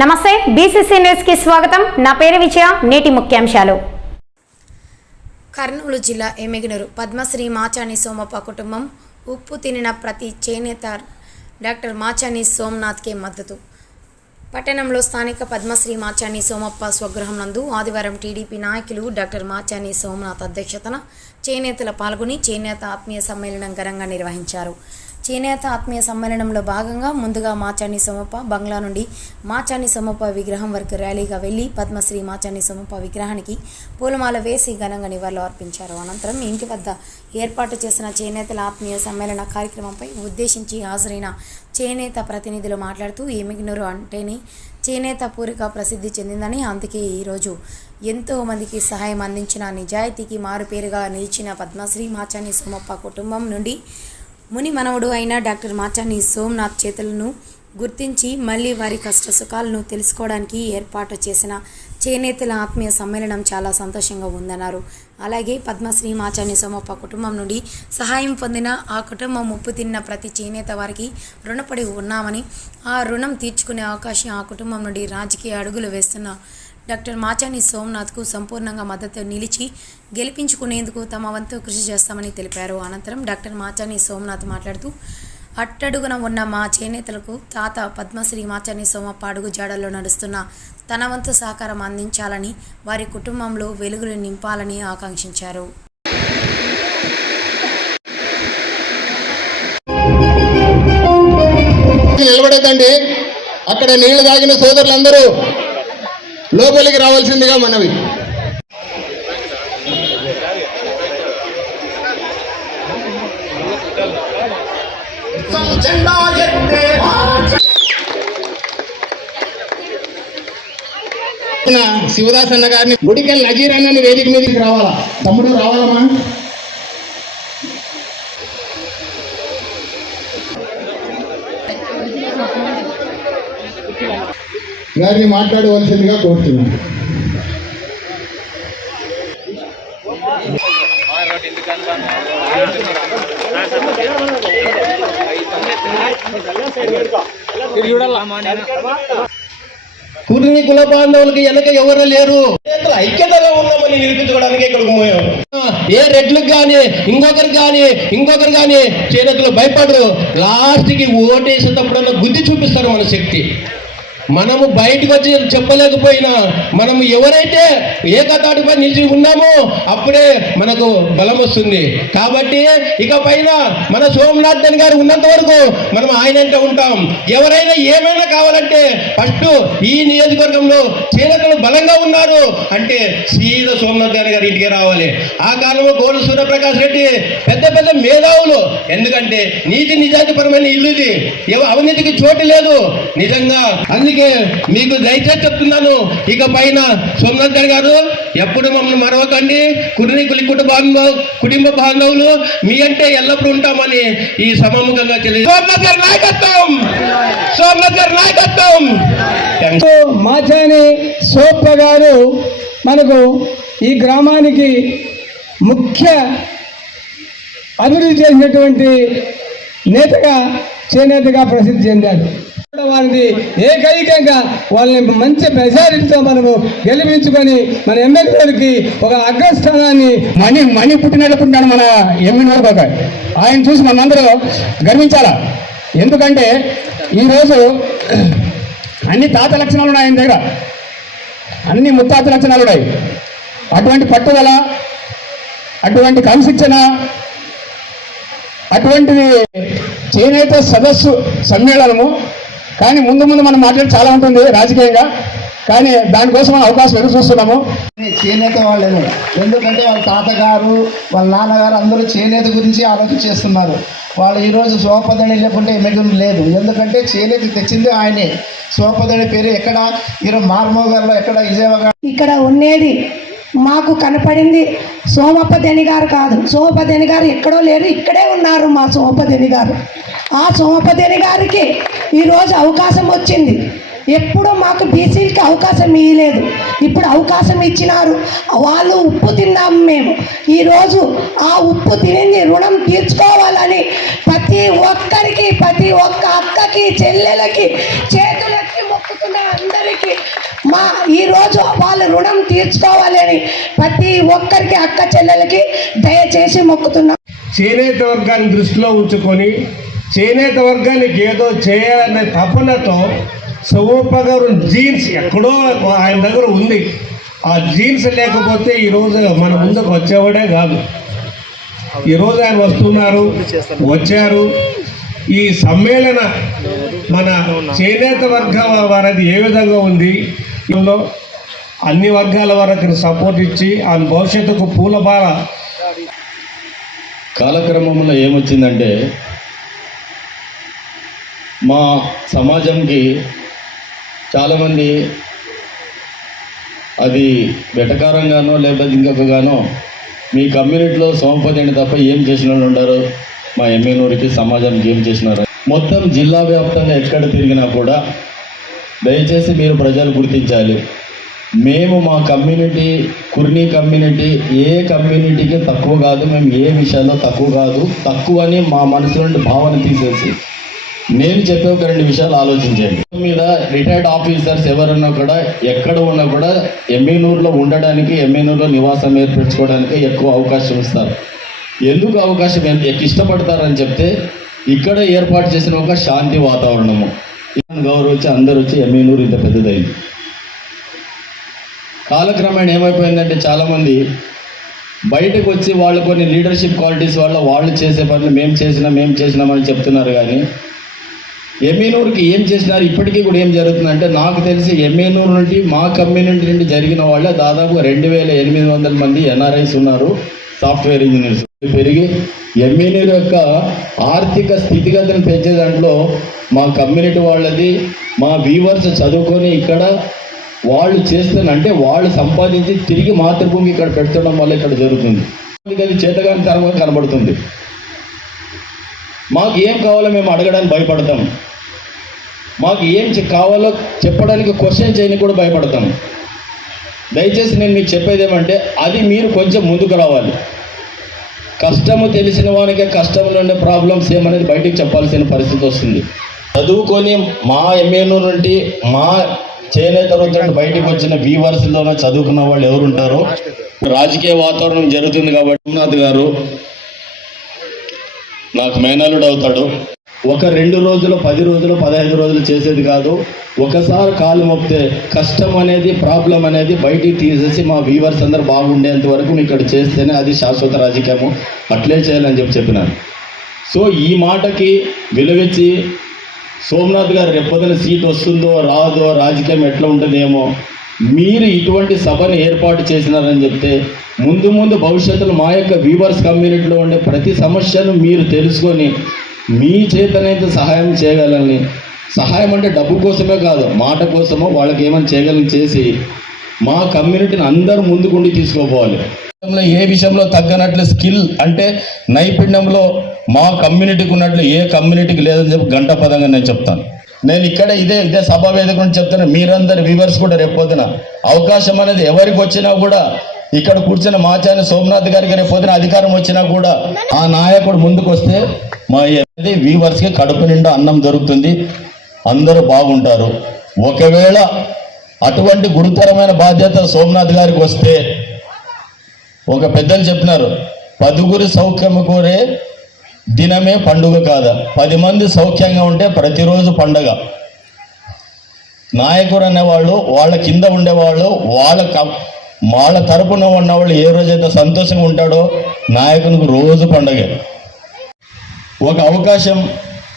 నమస్తే బీసీసీ న్యూస్కి స్వాగతం. నా పేరు విజయ నేటి ముఖ్యాంశాలు. కర్నూలు జిల్లా ఎమిగినూరు పద్మశ్రీ మాచాని సోమప్ప కుటుంబం ఉప్పు తినిన ప్రతి చేనేత డాక్టర్ మాచాని సోమనాథ్కే మద్దతు. పట్టణంలో స్థానిక పద్మశ్రీ మాచాని సోమప్ప స్వగృహం నందు ఆదివారం టీడీపీ నాయకులు డాక్టర్ మాచాని సోమనాథ్ అధ్యక్షతన చేనేతల పాల్గొని చేనేత ఆత్మీయ సమ్మేళనం ఘనంగా నిర్వహించారు. చేనేత ఆత్మీయ సమ్మేళనంలో భాగంగా ముందుగా మాచాని సోమప్ప బంగ్లా నుండి మాచాని సోమప్ప విగ్రహం వరకు ర్యాలీగా వెళ్ళి పద్మశ్రీ మాచాని సోమప్ప విగ్రహానికి పూలమాల వేసి ఘనంగా నివాళులు అర్పించారు. అనంతరం ఇంటి వద్ద ఏర్పాటు చేసిన చేనేతల ఆత్మీయ సమ్మేళన కార్యక్రమంపై ఉద్దేశించి హాజరైన చేనేత ప్రతినిధులు మాట్లాడుతూ ఎమిగ్నూరు అంటేనే చేనేత పూరిక ప్రసిద్ధి చెందిందని అందుకే ఈరోజు ఎంతో మందికి సహాయం అందించిన నిజాయితీకి మారుపేరుగా నిలిచిన పద్మశ్రీ మాచాని సోమప్ప కుటుంబం నుండి ముని మనవడు అయిన డాక్టర్ మాచాని సోమనాథ్ చేతులను గుర్తించి మళ్ళీ వారి కష్ట సుఖాలను తెలుసుకోవడానికి ఏర్పాటు చేసిన చేనేతల ఆత్మీయ సమ్మేళనం చాలా సంతోషంగా ఉందన్నారు. అలాగే పద్మశ్రీ మాచాని సోమప్ప కుటుంబం నుండి సహాయం పొందిన ఆ కుటుంబం ఉప్పు తిన్న ప్రతి చేనేత వారికి రుణపడి ఉన్నామని ఆ రుణం తీర్చుకునే అవకాశం ఆ కుటుంబం నుండి రాజకీయ అడుగులు వేస్తున్న డాక్టర్ మాచాని సోమనాథ్కు సంపూర్ణంగా మద్దతు నిలిచి గెలిపించుకునేందుకు తమ వంతు కృషి చేస్తామని తెలిపారు. అనంతరం డాక్టర్ మాచాని సోమనాథ్ మాట్లాడుతూ అట్టడుగున ఉన్న మా చేనేతలకు తాత పద్మశ్రీ మాచాని సోమప్ప అడుగు జాడల్లో నడుస్తున్న తన వంతు సహకారం అందించాలని వారి కుటుంబంలో వెలుగులు నింపాలని ఆకాంక్షించారు. నిలబడద్దండి అక్కడ నీళ్ళు తాగిన సోదరులందరూ లోపలికి రావాల్సిందిగా మనవి. శివదాస్ అన్న గారిని గుడికెళ్ళి నజీర్ అన్నని వేదిక మీదకి రావాలా? తమ్ముడు రావాలమ్మా. గారిని మాట్లాడవలసిందిగా కోరుతున్నాను. కురిని కుల బాంధవులకి వెనక ఎవరు లేరు? ఐక్యతగా ఉన్నామని నిరూపించుకోవడానికి ఇక్కడికి పోయాం. ఏ రెడ్లకు కానీ ఇంకొకరు కానీ ఇంకొకరు కానీ చేనేతలు భయపడరు. లాస్ట్కి ఓటేసేటప్పుడన్నా బుద్ధి చూపిస్తారు మన శక్తి. మనము బయటకు వచ్చి చెప్పలేకపోయినా మనము ఎవరైతే ఏకతాటిపై నిలిచి ఉన్నామో అప్పుడే మనకు బలం వస్తుంది. కాబట్టి ఇక పైన మన సోమనాథన్ గారు ఉన్నంత వరకు మనం ఆయన అంటే ఉంటాం. ఎవరైనా ఏమైనా కావాలంటే ఫస్ట్ ఈ నియోజకవర్గంలో చీలకలు బలంగా ఉన్నారు అంటే సీదా సోమనాథ్ గారి గారి ఇంటికి రావాలి. ఆ కాలంలో గోడు సూర్యప్రకాష్ రెడ్డి పెద్ద పెద్ద మేధావులు. ఎందుకంటే నీతి నిజాతిపరమైన ఇల్లు ఇది. అవినీతికి చోటు లేదు. నిజంగా అందుకే మీకు దయచేసి చెప్తున్నాను. ఇక పైన సోమనాథ్ గారు ఎప్పుడు మమ్మల్ని మరవకండి. కుటుంబ కుటుంబ కుటుంబ బాంధవులు మీ అంటే ఎల్లప్పుడూ ఉంటామని ఈ సమాముఖంగా తెలియదు సోమనాథ్ గారి నాయకత్వం! సోమనాథ్ గారి నాయకత్వం! మాచాని సోప్ప గారు మనకు ఈ గ్రామానికి ముఖ్య అభివృద్ధి చేసినటువంటి నేతగా చేనేతగా ప్రసిద్ధి చెందాడు వారిని ఏకైకంగా వాళ్ళని మంచి మెజారిటీతో మనము గెలిపించుకొని మన ఎమ్మెల్యేలకి ఒక అగ్రస్థానాన్ని మణి మణి పుట్టినట్టుకుంటాను మన ఎమ్మెల్యే ఒక ఆయన చూసి మనందరూ గర్వించాలా? ఎందుకంటే ఈరోజు అన్ని తాత లక్షణాలు ఉన్నాయి ఆయన దగ్గర. అన్ని ముత్తాత లక్షణాలు ఉన్నాయి. అటువంటి పట్టుదల అటువంటి క్రమశిక్షణ అటువంటిది చేనేత సదస్సు సమ్మేళనము కానీ ముందు ముందు మనం మాట్లాడి చాలా ఉంటుంది రాజకీయంగా. కానీ దానికోసం మనం అవకాశం ఎదురు చూస్తున్నాము. చేనేత వాళ్ళేను. ఎందుకంటే వాళ్ళ తాతగారు వాళ్ళ నాన్నగారు అందరూ చేనేత గురించి ఆలోచన చేస్తున్నారు. వాళ్ళు ఈరోజు సోపదని లేకుంటే ఎమ్మెల్యేలు లేదు. ఎందుకంటే చేనేత తెచ్చింది ఆయనే. సోపదని పేరు ఎక్కడ? ఈరోజు మార్మోగర్లో ఎక్కడ? విజయవాడ. ఇక్కడ ఉండేది మాకు కనపడింది సోమపదేని గారు కాదు. సోమపదేని గారు ఎక్కడో లేరు. ఇక్కడే ఉన్నారు మా సోమపదేని గారు. ఆ సోమపదేని గారికి ఈరోజు అవకాశం వచ్చింది. ఎప్పుడూ మాకు బీసీలకి అవకాశం ఇవ్వలేదు ఇప్పుడు అవకాశం ఇచ్చినారు. వాళ్ళు ఉప్పు తిన్నాం మేము. ఈరోజు ఆ ఉప్పు తినింది రుణం తీర్చుకోవాలని ప్రతి ఒక్కరికి ప్రతి ఒక్క అక్కకి చెల్లెలకి చేతులకి మొక్కుతున్న అందరికీ మా ఈరోజు వాళ్ళ రుణం తీర్చుకోవాలని ప్రతి ఒక్కరికి అక్క చెల్లెలకి దయచేసి మొక్కుతున్నాం. చేనేత వర్గాన్ని దృష్టిలో ఉంచుకొని చేనేత వర్గానికి ఏదో చేయాలనే తపనతో సోమప్ప గారు జీన్స్ ఎక్కడో ఆయన దగ్గర ఉంది. ఆ జీన్స్ లేకపోతే ఈరోజు మన ముందుకు వచ్చేవాడే కాదు. ఈరోజు ఆయన వస్తున్నారు వచ్చారు. ఈ సమ్మేళన మన చేనేత వర్గం వారికి ఏ విధంగా ఉంది? ఇందులో అన్ని వర్గాల వారికి సపోర్ట్ ఇచ్చి ఆ భవిష్యత్తుకు పూలబాల కాలక్రమంలో ఏమొచ్చిందంటే మా సమాజంకి చాలామంది అది వెటకారంగానో లేకపోతే ఇంకొకగానో మీ కమ్యూనిటీలో సోమపతిని తప్ప ఏం చేసిన వాళ్ళు ఉండరు. మా ఎమ్మెనూరికి సమాజానికి ఏం చేసినారు? మొత్తం జిల్లా వ్యాప్తంగా ఎక్కడ తిరిగినా కూడా దయచేసి మీరు ప్రజలు గుర్తించాలి. మేము మా కమ్యూనిటీ కుర్నీ కమ్యూనిటీ ఏ కమ్యూనిటీకి తక్కువ కాదు మేము ఏ విషయాల్లో తక్కువ కాదు తక్కువ అని మా మనసులో భావన తీసేసి నేను చెప్పే ఒక రెండు విషయాలు ఆలోచించండి. మీద రిటైర్డ్ ఆఫీసర్స్ ఎవరున్నా కూడా ఎక్కడ ఉన్నా కూడా ఎమ్మెనూరులో ఉండడానికి ఎమ్మెనూరులో నివాసం ఏర్పరచుకోవడానికి ఎక్కువ అవకాశం ఇస్తారు. ఎందుకు అవకాశం ఎంత ఇష్టపడతారని చెప్తే ఇక్కడ ఏర్పాటు చేసిన ఒక శాంతి వాతావరణము. గౌరవించి అందరూ వచ్చి ఎమ్మెనూరు ఇంత పెద్దదైంది. కాలక్రమేణ ఏమైపోయిందంటే చాలామంది బయటకు వచ్చి వాళ్ళు కొన్ని లీడర్షిప్ క్వాలిటీస్ వల్ల వాళ్ళు చేసే పనులు మేము చేసినా మేము చేసినామని చెప్తున్నారు కానీ ఎమ్మెనూరుకి ఏం చేసినారు? ఇప్పటికీ కూడా ఏం జరుగుతుందంటే నాకు తెలిసి ఎమ్మెనూరు నుండి మా కమ్యూనిటీ నుండి జరిగిన వాళ్ళే దాదాపు రెండు వేల ఎనిమిది వందల మంది ఎన్ఆర్ఐస్ ఉన్నారు సాఫ్ట్వేర్ ఇంజనీర్స్. పెరిగి ఎమ్మెనూరు యొక్క ఆర్థిక స్థితిగతిని పెంచే దాంట్లో మా కమ్యూనిటీ వాళ్ళది మా వీవర్స్ చదువుకొని ఇక్కడ వాళ్ళు చేస్తున్న అంటే వాళ్ళు సంపాదించి తిరిగి మాతృభూమి ఇక్కడ పెట్టడం వల్ల ఇక్కడ జరుగుతుంది. అది చేతగాని తరంగా కనబడుతుంది. మాకు ఏం కావాలో మేము అడగడానికి భయపడతాం. మాకు ఏం కావాలో చెప్పడానికి క్వశ్చన్ చేయని కూడా భయపడతాం. దయచేసి నేను మీకు చెప్పేది ఏమంటే అది మీరు కొంచెం ముందుకు రావాలి. కష్టము తెలిసిన వానికే కష్టంలో ఉండే ప్రాబ్లమ్స్ ఏమనేది బయటికి చెప్పాల్సిన పరిస్థితి వస్తుంది. చదువుకొని మా ఎంఏను నుండి మా చేనేత వృత్తి నుండి బయటికి వచ్చిన వీవర్స్లోనే చదువుకున్న వాళ్ళు ఎవరు ఉంటారో రాజకీయ వాతావరణం జరుగుతుంది కాబట్టి సోమనాథ్ గారు నాకు మేనల్లుడు అవుతాడు. ఒక రెండు రోజులు పది రోజులు పదహైదు రోజులు చేసేది కాదు. ఒకసారి కాలు మొప్పితే కష్టం అనేది ప్రాబ్లం అనేది బయటికి తీసేసి మా వ్యూవర్స్ అందరు బాగుండేంత వరకు ఇక్కడ చేస్తేనే అది శాశ్వత రాజకీయము. అట్లే చేయాలని చెప్పి చెప్పినాను సో ఈ మాటకి విలువిచ్చి సోమనాథ్ గారు రేపొద్దున సీట్ వస్తుందో రాదో రాజకీయం ఎట్లా ఉంటుందేమో మీరు ఇటువంటి సభను ఏర్పాటు చేసినారని చెప్తే ముందు ముందు భవిష్యత్తులో మా యొక్క వ్యూవర్స్ కమ్యూనిటీలో ఉండే ప్రతి సమస్యను మీరు తెలుసుకొని మీ చేతనైతే సహాయం చేయగలని. సహాయం అంటే డబ్బు కోసమే కాదు మాట కోసమో వాళ్ళకి ఏమైనా చేయగలని చేసి మా కమ్యూనిటీని అందరూ ముందుకుండి తీసుకోపోవాలి. ఏ విషయంలో తగ్గనట్లు స్కిల్ అంటే నైపుణ్యంలో మా కమ్యూనిటీకి ఉన్నట్లు ఏ కమ్యూనిటీకి లేదని చెప్పి గంట పదంగా నేను చెప్తాను. నేను ఇక్కడ ఇదే ఇదే సభా వేదిక నుంచి చెప్తాను మీరందరు వ్యూవర్స్ కూడా రేపొద్దున అవకాశం అనేది ఎవరికి వచ్చినా కూడా ఇక్కడ కూర్చున్న మాచాని సోమనాథ్ గారికి రేపొద్దున అధికారం వచ్చినా కూడా ఆ నాయకుడు ముందుకు వస్తే మా వ్యూవర్స్కి కడుపు నిండా అన్నం దొరుకుతుంది. అందరూ బాగుంటారు. ఒకవేళ అటువంటి గురుతరమైన బాధ్యత సోమనాథ్ గారికి వస్తే ఒక పెద్దలు చెప్పినారు పదుగురి సౌఖ్యము కోరే దినమే పండుగ కాదా? పది మంది సౌఖ్యంగా ఉంటే ప్రతిరోజు పండగ. నాయకుడు అనేవాళ్ళు వాళ్ళ కింద ఉండేవాళ్ళు వాళ్ళ వాళ్ళ తరపున ఉన్నవాళ్ళు ఏ రోజైతే సంతోషంగా ఉంటాడో నాయకునికి రోజు పండగే. ఒక అవకాశం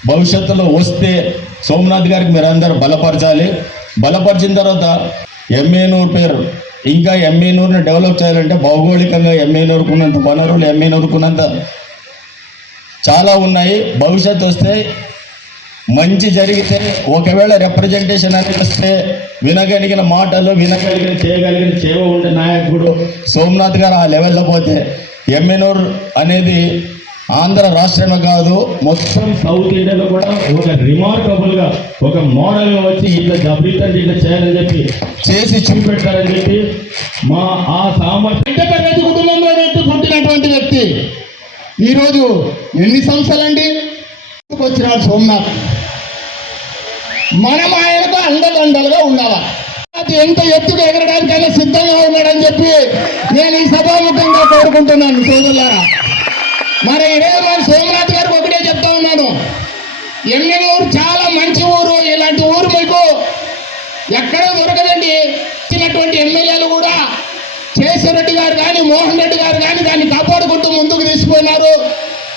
భవిష్యత్తులో వస్తే సోమనాథ్ గారికి మీరందరూ బలపరచాలి. బలపరిచిన తర్వాత ఎంఏనూరు పేరు. ఇంకా ఎంఏనూరుని డెవలప్ చేయాలంటే భౌగోళికంగా ఎంఏనూరుకున్నంత వనరులు ఎంఏనూరుకున్నంత చాలా ఉన్నాయి. భవిష్యత్తు వస్తే మంచి జరిగితే ఒకవేళ రిప్రజెంటేషన్ అనేది వస్తే వినగలిగిన మాటలు వినగలిగిన చేయగలిగిన చేవ ఉండే నాయకుడు సోమనాథ్ గారు ఆ లెవెల్లో పోతే ఎమ్మెనూర్ అనేది ఆంధ్ర రాష్ట్రమే కాదు మొత్తం సౌత్ ఇండియాలో కూడా ఒక రిమార్కబుల్గా ఒక మోడల్గా వచ్చి ఇట్లా జబరీతంటే ఇట్లా చేయాలని చెప్పి చేసి చూపెట్టారని చెప్పి మా ఆ సామర్థ్యం. కుటుంబంలో పుట్టినటువంటి వ్యక్తి ఈరోజు ఎన్ని సంవత్సరాలండి? వచ్చినాడు సోమనాథ్. మనం ఆయనతో అండదండలుగా ఉండాలి? ఎంత ఎత్తుకు ఎగరడానికైనా సిద్ధంగా ఉన్నాడని చెప్పి నేను ఈ సభాముఖంగా కోరుకుంటున్నాను సోదరులారా. మరి ఇదే మరి సోమనాథ్ గారికి ఒకటే చెప్తా ఉన్నాను. ఎమ్మెల్యూరు చాలా మంచి ఊరు ఇలాంటి ఊరు మీకు ఎక్కడ దొరకదండి. ఇచ్చినటువంటి ఎమ్మెల్యేలు కూడా కేశవరెడ్డి గారు కానీ మోహన్ రెడ్డి గారు కానీ దాన్ని కాపాడుకుంటూ ముందు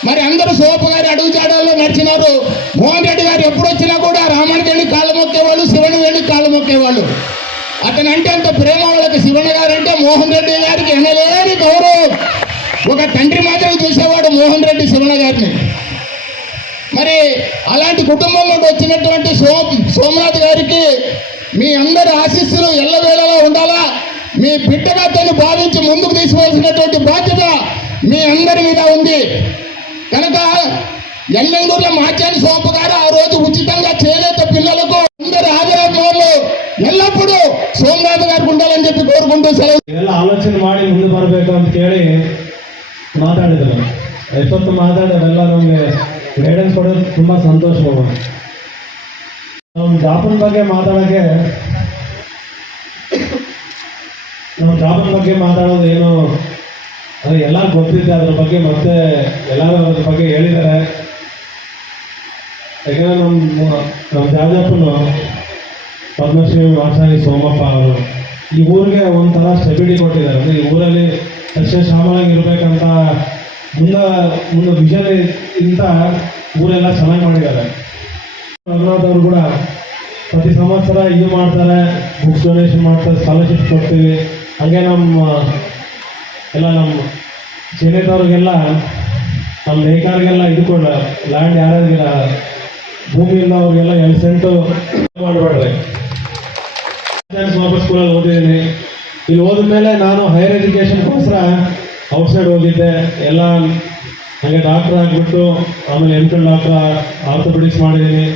మరి అందరూ సోపు గారి అడుగుజాడల్లో నడిచినారు. మోహన్ రెడ్డి గారు ఎప్పుడు వచ్చినా కూడా రామానికి వెళ్ళి కాళ్ళు మొక్కేవాళ్ళు శివుని వెళ్ళి కాళ్ళు మొక్కేవాళ్ళు. అతను అంటే అంత ప్రేమ వాళ్ళకి శివణ గారు అంటే మోహన్ రెడ్డి గారికి ఎనలేని గౌరవం. ఒక తండ్రి మాత్రం చూసేవాడు మోహన్ రెడ్డి శివణ గారిని. మరి అలాంటి కుటుంబంలో వచ్చినటువంటి సో సోమనాథ్ గారికి మీ అందరి ఆశీస్సులు ఎల్లవేళలా ఉండాలా? మీ బిడ్డగా తను భావించి ముందుకు తీసుకోవాల్సినటువంటి బాధ్యత మీ అందరి మీద ఉంది. కనుక ఎల్లెంగూరులో మాచాని సోప గారు ఆ రోజు ఉచితంగా చేనేత పిల్లలకు అందరి హాజరత్వంలో ఎల్లప్పుడూ సోమనాథ్ గారికి ఉండాలని చెప్పి కోరుకుంటూ సెలవు ಎಲ್ಲ ಆಲೋಚನೆ ಮಾಡಿ ಮುಂದೆ ಬರಬೇಕು ಅಂತ ಕೇಳಿ ಮಾತಾಡಿದ್ರು ಎಷ್ಟೊತ್ತು ಮಾತಾಡೋದೆಲ್ಲ ನಮಗೆ ಗೈಡೆನ್ಸ್ ಕೊಡೋದು ತುಂಬ ಸಂತೋಷ ಬಾಬು ನಾವು ಜಾಬನ್ ಬಗ್ಗೆ ಮಾತಾಡೋಕ್ಕೆ ನಾವು ಜಾಬನ್ ಬಗ್ಗೆ ಮಾತಾಡೋದು ಏನು ಅದು ಎಲ್ಲ ಗೊತ್ತಿದೆ ಅದ್ರ ಬಗ್ಗೆ ಮತ್ತೆ ಎಲ್ಲರೂ ಅದ್ರ ಬಗ್ಗೆ ಹೇಳಿದ್ದಾರೆ. ಯಾಕಂದ್ರೆ ನಮ್ಮ ನಮ್ಮ ಜಾಜಪ್ಪನು ಪದ್ಮಶ್ರೀ ವಾಸಾಯಿ ಸೋಮಪ್ಪ ಅವರು ಈ ಊರಿಗೆ ಒಂಥರ ಸ್ಟೆಬಿಲಿಟಿ ಕೊಟ್ಟಿದ್ದಾರೆ. ಅಂದರೆ ಈ ಊರಲ್ಲಿ ಸಸ್ಯ ಶ್ಯಾಮಲಾಗಿ ಇರಬೇಕಂತ ಮುಂದೆ ಮುಂದೆ ವಿಷನ್ ಇಂತ ಊರೆಲ್ಲ ಚೆನ್ನಾಗಿ ಮಾಡಿದ್ದಾರೆ. ಅವರು ಕೂಡ ಪ್ರತಿ ಸಂವತ್ಸರ ಇದು ಮಾಡ್ತಾರೆ ಬುಕ್ಸ್ ಡೊನೇಷನ್ ಮಾಡ್ತಾರೆ ಸ್ಕಾಲರ್ಶಿಪ್ ಕೊಡ್ತೀವಿ. ಹಾಗೆ ನಮ್ಮ ಎಲ್ಲ ನಮ್ಮ ಚೇನೇತವ್ರಿಗೆಲ್ಲ ನಮ್ಮ ನೇಕಾರಿಗೆಲ್ಲ ಇದು ಕೊಡ ಲ್ಯಾಂಡ್ ಭೂಮಿ ಇಲ್ಲವ್ರಿಗೆಲ್ಲ ಎರಡು ಸೆಂಟು ಮಾಡಬೇಡ್ರಿ. ವಾಪಸ್ ಸ್ಕೂಲಲ್ಲಿ ಓದಿದ್ದೀನಿ. ಇಲ್ಲಿ ಹೋದ್ಮೇಲೆ ನಾನು ಹೈಯರ್ ಎಜುಕೇಷನ್ಗೋಸ್ಕರ ಔಟ್ಸೈಡ್ ಹೋಗಿದ್ದೆ ಎಲ್ಲ ಹಾಗೆ ಡಾಕ್ಟರ್ ಆಗಿಬಿಟ್ಟು, ಆಮೇಲೆ ಎಂಟು ಡಾಕ್ಟರ್ ಆರ್ಥೋಪೆಡಿಕ್ಸ್ ಮಾಡಿದ್ದೀನಿ.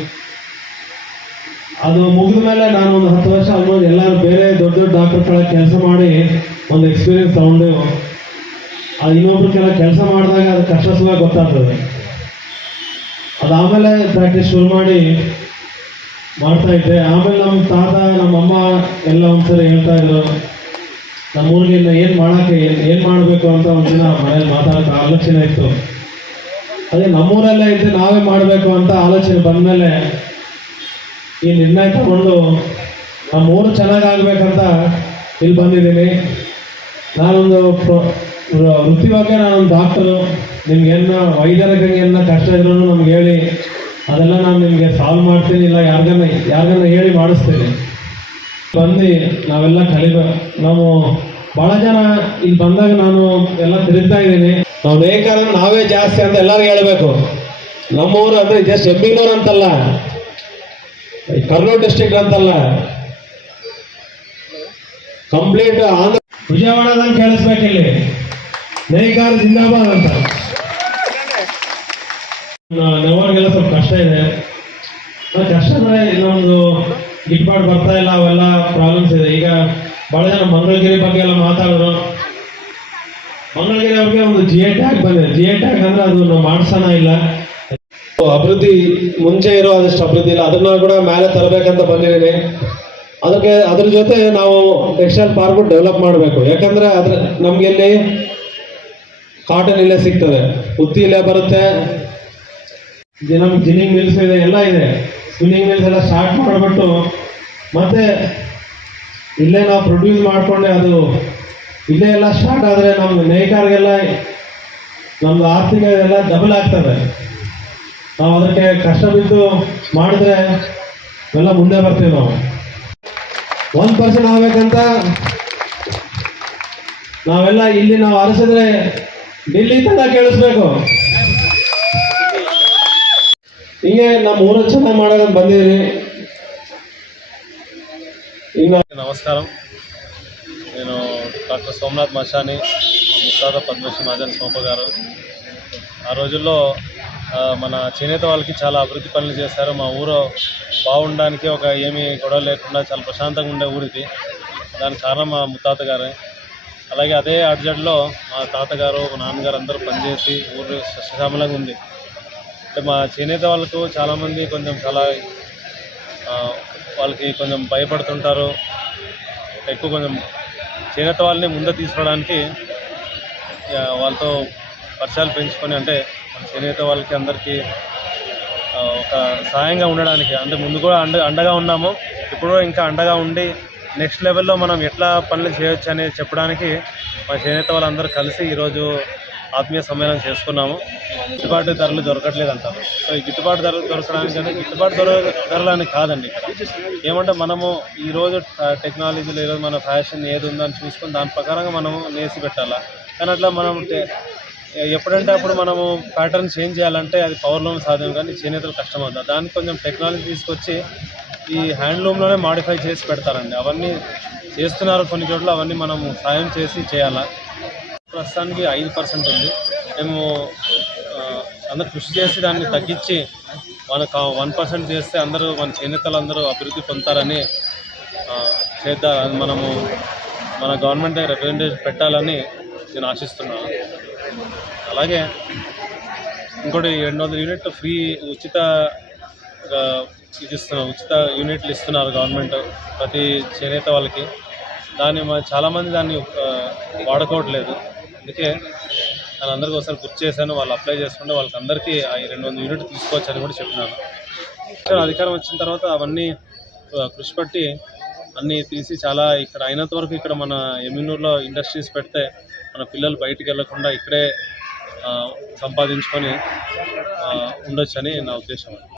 ಅದು ಮುಗಿದ ಮೇಲೆ ನಾನು ಒಂದು ಹತ್ತು ವರ್ಷ ಆಲ್ಮೋಸ್ಟ್ ಎಲ್ಲರೂ ಬೇರೆ ದೊಡ್ಡ ದೊಡ್ಡ ಡಾಕ್ಟರ್ಗಳ ಕೆಲಸ ಮಾಡಿ ಒಂದು ಎಕ್ಸ್ಪೀರಿಯನ್ಸ್ ತಗೊಂಡು ಅದು ಇನ್ನೊಬ್ರಿಗೆಲ್ಲ ಕೆಲಸ ಮಾಡಿದಾಗ ಅದು ಕಷ್ಟ ಸುಖ ಗೊತ್ತಾಗ್ತದೆ. ಅದಾದಮೇಲೆ ಪ್ರಾಕ್ಟೀಸ್ ಶುರು ಮಾಡಿ ಮಾಡ್ತಾ ಇದ್ದೆ. ಆಮೇಲೆ ನಮ್ಮ ತಾತ, ನಮ್ಮ ಅಮ್ಮ ಎಲ್ಲ ಒಂದ್ಸರಿ ಹೇಳ್ತಾ ಇದ್ರು, ನಮ್ಮ ಊರಿಗೆ ಏನು ಮಾಡೋಕ್ಕೆ, ಏನು ಮಾಡಬೇಕು ಅಂತ ಒಂದಿನ ಮನೇಲಿ ಮಾತಾಡೋಕೆ ಆಲೋಚನೆ ಇತ್ತು. ಅದೇ ನಮ್ಮೂರಲ್ಲೇ ಇದ್ದು ನಾವೇ ಮಾಡಬೇಕು ಅಂತ ಆಲೋಚನೆ ಬಂದಮೇಲೆ ಈ ನಿರ್ಣಯ ತಗೊಂಡು ನಮ್ಮ ಊರು ಚೆನ್ನಾಗಾಗಬೇಕಂತ ಇಲ್ಲಿ ಬಂದಿದ್ದೀನಿ. ನಾನೊಂದು ವೃತ್ತಿ ಬಗ್ಗೆ ನಾನೊಂದು ಡಾಕ್ಟರು ನಿಮ್ಗೆ ಏನು ವೈದ್ಯರಿಗೆ ಏನ ಕಷ್ಟ ಇದ್ರೂ ನಮ್ಗೆ ಹೇಳಿ, ಅದೆಲ್ಲ ನಾನು ನಿಮಗೆ ಸಾಲ್ವ್ ಮಾಡ್ತೀನಿ, ಇಲ್ಲ ಯಾರಿಗನ್ನ ಯಾರಿಗನ್ನ ಹೇಳಿ ಮಾಡಿಸ್ತೀನಿ. ಬಂದು ನಾವೆಲ್ಲ ಕಲಿಬೇಕು ನಾವು ಭಾಳ ಜನ ಇಲ್ಲಿ ಬಂದಾಗ ನಾನು ಎಲ್ಲ ತಿರುಗ್ತಾ ಇದ್ದೀನಿ. ನಾವು ಬೇಕಾದ್ರೆ ನಾವೇ ಜಾಸ್ತಿ ಅಂತ ಎಲ್ಲರಿಗೂ ಹೇಳಬೇಕು. ನಮ್ಮೂರು ಅಂದರೆ ಜಸ್ಟ್ ಎಮ್ಮಿಗ್ನೂರು ಅಂತಲ್ಲ. ಈ ಕರ್ನೂಲ್ ಡಿಸ್ಟ್ರಿಕ್ಟ್ ಅಂತಲ್ಲ. ಕಂಪ್ಲೀಟ್ ಆಂಧ್ರ ವಿಜಯವಾಡದಂಗೆ ಕೇಳಿಸ್ಬೇಕಿಲ್ಲಿ. ನೇಕಾರ ಜಿಂದಾಬಾದ್ ಅಂತ. ನವರ್ಗೆಲ್ಲ ಸ್ವಲ್ಪ ಕಷ್ಟ ಇದೆ. ಕಷ್ಟ ಅಂದ್ರೆ ಇನ್ನೊಂದು ಗಿಟ್ಪಾಟ್ ಬರ್ತಾ ಇಲ್ಲ, ಅವೆಲ್ಲ ಪ್ರಾಬ್ಲಮ್ಸ್ ಇದೆ. ಈಗ ಬಹಳ ಜನ ಮಂಗಳಗಿರಿ ಬಗ್ಗೆ ಎಲ್ಲ ಮಾತಾಡಿದ್ರು. ಮಂಗಳಗಿರಿ ಅವ್ರಿಗೆ ಒಂದು ಜಿ ಎ ಟ್ಯಾಗ್ ಬಂದಿದೆ. ಜಿ ಎ ಟ್ಯಾಗ್ ಅಂದ್ರೆ ಅದು ನಾವು ಮಾಡ್ಸೋಣ ಇಲ್ಲ. ಅಭಿವೃದ್ಧಿ ಮುಂಚೆ ಇರೋ ಅದಷ್ಟು ಅಭಿವೃದ್ಧಿ ಇಲ್ಲ. ಅದನ್ನ ಕೂಡ ಮೇಲೆ ತರಬೇಕಂತ ಬಂದಿದ್ದೀನಿ. ಅದಕ್ಕೆ ಅದ್ರ ಜೊತೆ ನಾವು ಟೆಕ್ಸ್ಟೈಲ್ ಪಾರ್ಕ್ ಡೆವಲಪ್ ಮಾಡಬೇಕು. ಯಾಕಂದ್ರೆ ಅದ್ರ ನಮ್ಗೆ ಇಲ್ಲಿ ಕಾಟನ್ ಇಲ್ಲೇ ಸಿಗ್ತದೆ. ಉತ್ತಿ ಇಲ್ಲೇ ಬರುತ್ತೆ. ನಮ್ಗೆ ಜಿನ್ನಿಂಗ್ ಮಿಲ್ಸ್ ಇದೆ, ಎಲ್ಲ ಇದೆ. ಸ್ಪಿನ್ನಿಂಗ್ ಮಿಲ್ಸ್ ಎಲ್ಲ ಸ್ಟಾರ್ಟ್ ಮಾಡಿಬಿಟ್ಟು ಮತ್ತೆ ಇಲ್ಲೇ ನಾವು ಪ್ರೊಡ್ಯೂಸ್ ಮಾಡಿಕೊಂಡೆ ಅದು ಇಲ್ಲೇ ಎಲ್ಲ ಸ್ಟಾರ್ಟ್ ಆದರೆ ನಮ್ಮ ನೇಕಾರಿಗೆಲ್ಲ ನಮ್ದು ಆರ್ಥಿಕ ಎಲ್ಲ ಡಬಲ್ ಆಗ್ತದೆ. ನಾವು ಅದಕ್ಕೆ ಕಷ್ಟ ಬಿದ್ದು ಮಾಡಿದ್ರೆ ಎಲ್ಲ ಮುಂದೆ ಬರ್ತೀವಿ ನಾವು ಒನ್ ಪರ್ಸೆಂಟ್ ಆಗ್ಬೇಕಂತ ನಾವೆಲ್ಲ ಇಲ್ಲಿ ನಾವು ಅರಸಿದ್ರೆ ಡಿಲ್ಲಿ ತನಕ ಕೇಳಿಸ್ಬೇಕು ಹಿಂಗೆ ನಮ್ಮ ಊರು ಚೆನ್ನಾಗಿ ಮಾಡೋದಕ್ಕೆ ಬಂದಿದ್ದೀನಿ ಇನ್ನು నమస్కారం నేను డాక్టర్ సోమనాథ్ మషాని మా ముస్తాద పద్మశ్రీ మహాజన్ సోమ గారు ఆ రోజుల్లో ఆ, మన చేనేత వాళ్ళకి చాలా అభివృద్ధి పనులు చేశారు. మా ఊరు బాగుండడానికి ఒక ఏమీ గొడవ లేకుండా చాలా ప్రశాంతంగా ఉండే ఊరిది దానికి కారణం మా ముత్తాత గారే అలాగే అదే అడ్జడ్లో మా తాతగారు మా నాన్నగారు అందరూ పనిచేసి ఊరు సస్యశ్యామలంగా ఉంది. అంటే మా చేనేత వాళ్ళకు చాలామంది కొంచెం చాలా వాళ్ళకి కొంచెం భయపడుతుంటారు. ఎక్కువ కొంచెం చేనేత వాళ్ళని ముందు తీసుకోవడానికి వాళ్ళతో పరిచయాలు పెంచుకొని అంటే మన చేనేత వాళ్ళకి అందరికీ ఒక సహాయంగా ఉండడానికి అంటే ముందు కూడా అండ అండగా ఉన్నాము. ఇప్పుడు ఇంకా అండగా ఉండి నెక్స్ట్ లెవెల్లో మనం ఎట్లా పనులు చేయొచ్చు అనేది చెప్పడానికి మా చేనేత వాళ్ళందరూ కలిసి ఈరోజు ఆత్మీయ సమ్మేళనం చేసుకున్నాము. గిట్టుబాటు ధరలు దొరకట్లేదు అంటారు. సో ఈ గిట్టుబాటు ధరలు దొరకడానికి కానీ గిట్టుబాటు ధర ధరలని కాదండి ఏమంటే మనము ఈరోజు టెక్నాలజీలో ఈరోజు మన ఫ్యాషన్ ఏది ఉందని చూసుకొని దాని ప్రకారంగా మనము నేసి పెట్టాలా? కానీ అట్లా మనం ఎప్పుడంటే అప్పుడు మనము ప్యాటర్న్ చేంజ్ చేయాలంటే అది పవర్లోమ్ సాధ్యం కానీ చేనేతలు కష్టం అవుతుంది దానికి కొంచెం టెక్నాలజీ తీసుకొచ్చి ఈ హ్యాండ్లూమ్లోనే మాడిఫై చేసి పెడతారండి. అవన్నీ చేస్తున్నారు కొన్ని చోట్ల అవన్నీ మనము సాయం చేసి చేయాలా. ప్రస్తుతానికి ఐదు పర్సెంట్ ఉంది. మేము అందరు అందరూ కృషి చేసి దాన్ని తగ్గించి మనకు వన్ పర్సెంట్ చేస్తే అందరూ మన చేనేతలు అందరూ అభివృద్ధి పొందుతారని చేద్దాం. మనము మన గవర్నమెంట్ రిప్రజెంటేషన్ పెట్టాలని నేను ఆశిస్తున్నాను. అలాగే ఇంకోటి రెండు వందల యూనిట్ ఫ్రీ ఉచిత ఇస్తున్నారు ఉచిత యూనిట్లు ఇస్తున్నారు గవర్నమెంట్ ప్రతి చేనేత వాళ్ళకి. దాన్ని చాలామంది దాన్ని వాడుకోవట్లేదు. అందుకే నేను అందరికీ ఒకసారి గుర్తు చేశాను వాళ్ళు అప్లై చేసుకుంటే వాళ్ళకి అందరికీ ఆ ఈ రెండు వందల యూనిట్ తీసుకోవచ్చు అని కూడా చెప్పినాను. అధికారం వచ్చిన తర్వాత అవన్నీ కృషి పట్టి అన్నీ తీసి చాలా ఇక్కడ అయినంత వరకు ఇక్కడ మన ఎమ్మినూరులో ఇండస్ట్రీస్ పెడితే మన పిల్లలు బయటికి వెళ్ళకుండా ఇక్కడే సంపాదించుకొని ఉండొచ్చని నా ఉద్దేశం